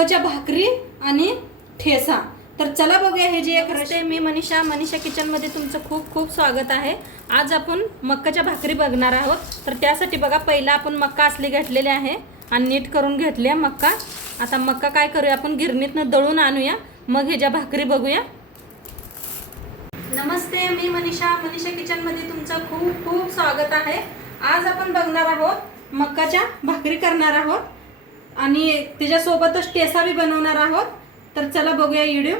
मक्काच्या भाकरी आणि ठेसा. तर चला बघूया हे जे एक रस्ते मी मनीषा. मनीषा किचनमध्ये तुमचं खूप खूप स्वागत आहे. आज आपण मक्काच्या भाकरी बघणार आहोत. तर त्यासाठी बघा पहिला आपण मक्का असली घेतलेली आहे आणि नीट करून घेतली आहे मक्का. आता मक्का काय करूया आपण? गिरणीतनं दळून आणूया. मग ह्याच्या भाकरी बघूया. नमस्ते मी मनीषा. मनीषा किचनमध्ये तुमचं खूप खूप स्वागत आहे. आज आपण बघणार आहोत मक्काच्या भाकरी करणार आहोत. आणि त्याच्यासोबतच टेसा बी बनवणार आहोत. तर चला बघूया व्हिडिओ.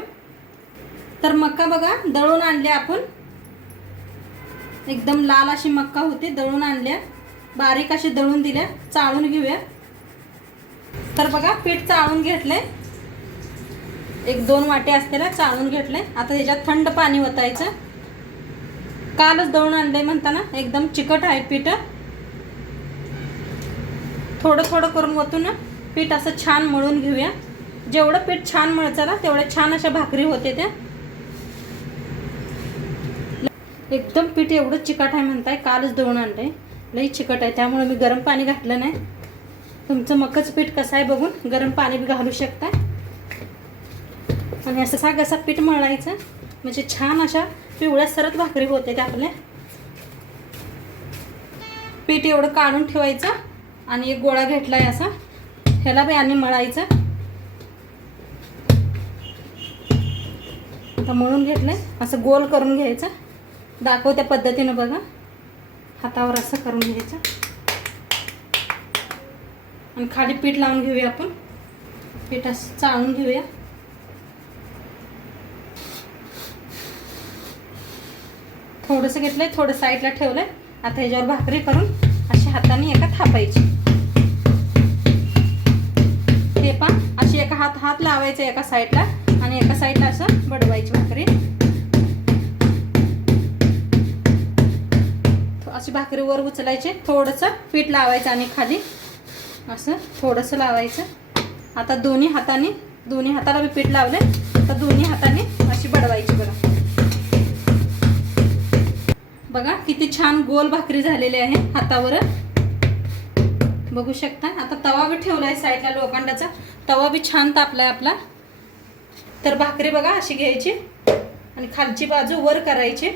तर मक्का बघा दळून आणल्या आपण. एकदम लाल अशी मक्का होती दळून आणल्या. बारीक अशी दळून दिल्या चाळून घेऊया. तर बघा पीठ चाळून घेतलंय. एक दोन वाटे असतेला चाळून घेतले आता त्याच्यात थंड पाणी वतायचं कालच दळून आणलंय म्हणताना एकदम चिकट आहे पीठ. थोडं थोडं करून ओतून ना. पीठ असं छान मळून घेऊया. जेवढं पीठ छान मळचाला तेवढ्या छान अशा भाकरी होते त्या. एकदम पीठ एवढं चिकट आहे म्हणताय कालच दळून आणलंय. लई चिकट आहे त्यामुळे मी गरम पाणी घातलं नाही. तुमचं मकच पीठ कसं आहे बघून गरम पाणी बी घालू शकता आणि असं साग असा पीठ मळायचं म्हणजे छान अशा पिवळ्या सरत भाकरी होते त्या आपल्या. पीठ एवढं काढून ठेवायचं आणि एक गोळा घेतला आहे असा. ह्याला बी आणि मळायचं. आता मळून घेतलंय. असं गोल करून घ्यायचं. दाखव त्या पद्धतीनं बघा. हातावर असं करून घ्यायचं. आणि खाली पीठ लावून घेऊया आपण. पीठ असं चाळून घेऊया. थोडंसं घेतलंय थोडं साईडला ठेवलंय. आता ह्याच्यावर भाकरी करून अशी हाताने एका थापायची. हे पण अशी एका हात हात लावायचं एका साईडला आणि एका साईडला असं बडवायची भाकरी. अशी भाकरी वर उचलायची थोडंसं पीठ लावायचं आणि खाली असं थोडंसं लावायचं. आता दोन्ही हाताने दोन्ही हाताला मी पीठ लावले आता दोन्ही हाताने अशी बडवायची बघा. बघा किती छान गोल भाकरी झालेली आहे हातावर. बघू शकता. आता तवा बी आहे साईडला लोखंडाचा. तवा बी छान तापलाय आपला. तर भाकरी बघा अशी घ्यायची. आणि खालची बाजू वर करायची.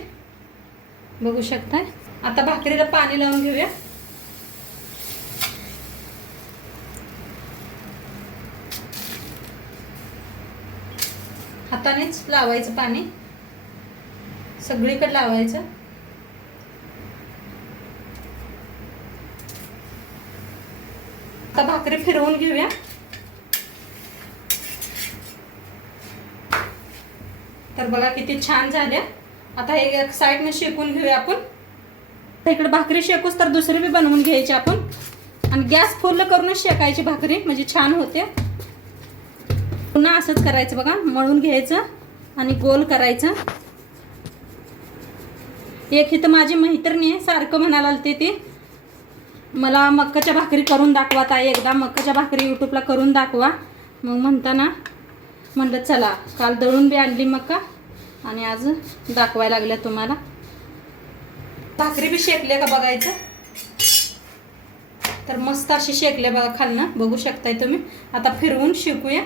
बघू शकता. आता भाकरीला पाणी लावून घेऊया. हातानेच लावायचं पाणी. सगळीकडे लावायचं आता भाकरी फिरवून घेऊया. तर बघा किती छान झाल्या. आता एक साईडने शेकून घेऊया आपण. तर इकडे भाकरी शेकूच तर दुसरी बी बनवून घ्यायची आपण. आणि गॅस फुल करूनच शेकायची भाकरी म्हणजे छान होते. पुन्हा असंच करायचं बघा मळून घ्यायचं आणि गोल करायचं. एक इथं माझी मैत्रिणी आहे सारखं म्हणायला ते ती. मला मक्काच्या भाकरी करून दाखवा ताई. एकदा मक्काच्या भाकरी यूट्यूबला करून दाखवा. मग म्हणताना म्हणलं चला काल दळून बी आणली मक्का आणि आज दाखवायला लागल्या तुम्हाला. भाकरी बी शेकले का बघायचं? तर मस्त अशी शेकले बघा खालनं. बघू शकताय तुम्ही. आता फिरवून शिकूया.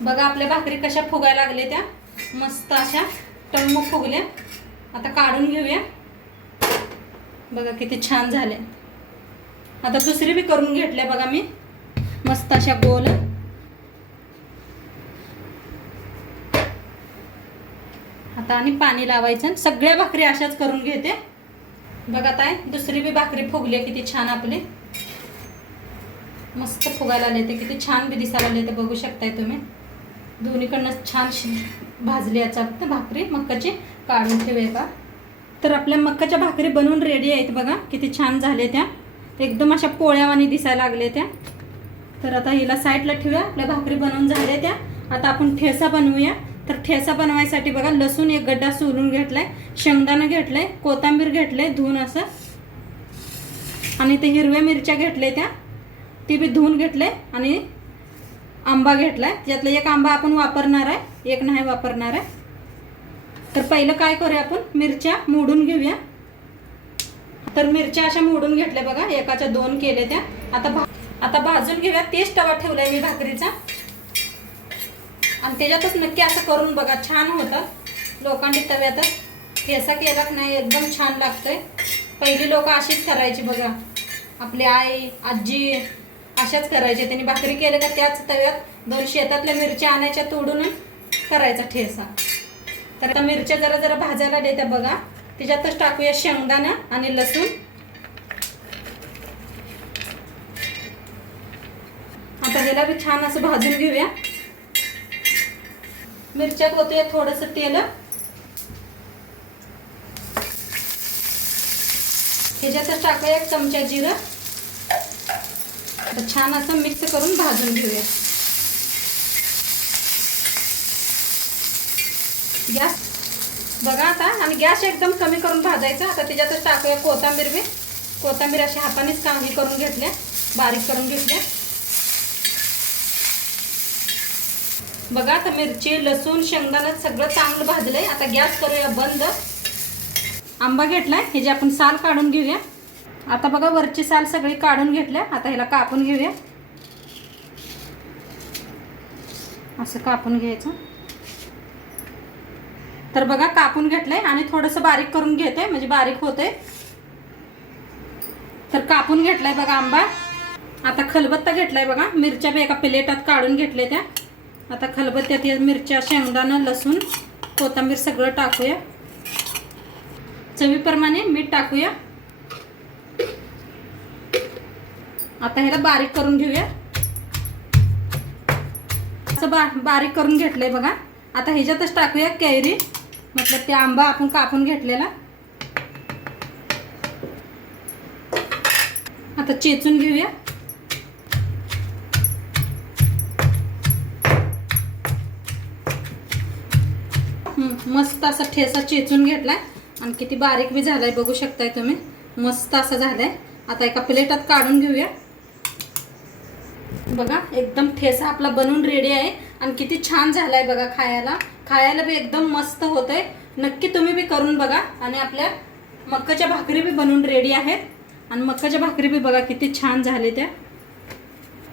बघा आपल्या भाकरी कशा फुगायला लागल्या त्या. मस्त अशा टम्म फुगल्या. आता काढून घेऊया. बघा किती छान झाले. आता दुसरी बी करून घेतल्या बघा मी. मस्त अशा गोल. आता आणि पाणी लावायचं सगळ्या भाकरी अशाच करून घेते. बघा ताय दुसरी बी भाकरी फुगली किती छान आपली. मस्त फुगायला आले किती छान बी दिसायला आले बघू शकताय तुम्ही. दोन्हीकडनं छान भाजली याचा भाकरी मक्काची काढून ठेवे का? तर आपल्या मक्काच्या भाकरी बनवून रेडी आहेत बघा. किती छान झाले त्या. एकदम अशा पोळ्यावानी दिसायला लागल्या त्या. तर आता हिला साईडला ठेवूया. आपल्या भाकरी बनवून झाल्या त्या. आता आपण ठेसा बनवूया. तर ठेसा बनवायसाठी बघा लसूण एक गड्डा सोलून घेतलाय शेंगदाणा घेतलंय कोथिंबीर घेतलंय धुवून असं. आणि ते हिरव्या मिरच्या घेतल्या त्या. ती बी धुवून घेतले आणि आंबा घेतलाय. त्यातला एक आंबा आपण वापरणार आहे एक नाही वापरणार आहे. तर पहिलं काय करूया आपण? मिरच्या मोडून घेऊया. तर मिरच्या अशा मोडून घेतल्या बघा. एकाच्या दोन केले त्या. आता भा आता भाजून घेऊया. तेच तवा ठेवलाय मी भाकरीचा. आणि त्याच्यातच नक्की असं करून बघा. छान होतं. लोखंडी तव्यातच ठेसा केला की नाही एकदम छान लागतंय. पहिली लोक अशीच करायची बघा. आपली आई आजी अशाच करायचे. त्यांनी भाकरी केलं का त्याच तव्यात दोन शेतातल्या मिरच्या आणायच्या तोडून करायचा ठेसा. तर आता मिरच्या जरा जरा भाजायला देत्या बघा. त्याच्यातच टाकूया शेंगदाणा आणि लसूण. आता ह्याला बी छान असं भाजून घेऊया. मिरच्यात होतोय थोडस तेल. ह्याच्यातच टाकूया एक चमचा जिरं. छान असं मिक्स करून भाजून घेऊया. गॅस. बघा आता आणि गॅस एकदम कमी करून भाजायचा. आता त्याच्यातच टाकूया कोथांबीर बी. कोथांबीर अशी हातानेच कांगी करून घेतल्या. बारीक करून घेतल्या. बघा आता मिरची लसूण शेंगदाणा सगळं चांगलं भाजलंय. आता गॅस करूया बंद. आंबा घेतलाय. हे जे आपण साल काढून घेऊया. आता बघा वरची साल सगळी काढून घेतल्या. आता ह्याला कापून घेऊया. असं कापून घ्यायचं. तर बघा कापून घेतलंय आणि थोडंसं बारीक करून घेते म्हणजे बारीक होते. तर कापून घेतलाय बघा आंबा. आता खलबत्ता घेतलाय बघा मिरच्या एका प्लेटात काढून घेतले त्या. आता खलबत्त्यात या मिरच्या शेंगदाणं लसूण कोथंबीर सगळं टाकूया. चवीप्रमाणे मीठ टाकूया. आता ह्याला बारीक करून घेऊया. असं बा बारीक करून घेतलंय बघा. आता ह्याच्यातच टाकूया कैरी. मतलब ते आंबा आपण कापून घेतलेला. आता चेचून घेऊया. मस्त असा ठेसा चेचून घेतलाय. आणि किती बारीक बी झालाय बघू शकताय तुम्ही. मस्त असं झालंय. आता एका प्लेटात काढून घेऊया. बघा एकदम ठेसा आपला बनवून रेडी आहे. आणि किती छान झालाय बघा खायला. खायला बी एकदम मस्त होतंय. नक्की तुम्ही बी करून बघा. आणि आपल्या मक्काच्या भाकरी बी बनवून रेडी आहेत. आणि मक्काच्या भाकरी बी बघा किती छान झाले त्या.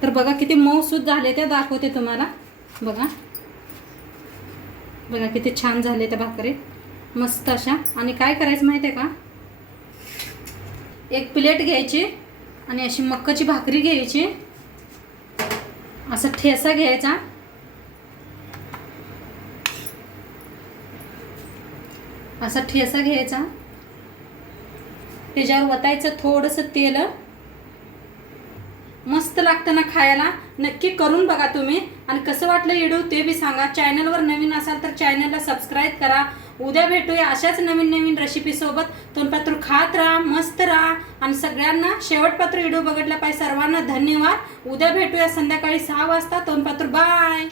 तर बघा किती मऊसूद झाले त्या. दाखवते तुम्हाला. बघा. बघा किती छान झाले त्या भाकरी. मस्त अशा. आणि काय करायचं माहिती आहे का? एक प्लेट घ्यायची आणि अशी मक्काची भाकरी घ्यायची. असा ठेसा घ्यायचा. असा ठेसा घ्यायचा. त्याच्यावर वतायचं थोडंसं तेल. मस्त लागतं ना खायला. नक्की करून बघा तुम्ही. आणि कसं वाटलं व्हिडिओ ते बी सांगा. चॅनलवर नवीन असाल तर चॅनलला सबस्क्राईब करा. उद्या भेटूया अशाच नवीन नवीन रेसिपीसोबत तोंडपात्र खात राहा मस्त राहा. आणि सगळ्यांना शेवटपात्र व्हिडिओ बघितला पाहिजे. सर्वांना धन्यवाद. उद्या भेटूया संध्याकाळी सहा वाजता. तोंडपात्र बाय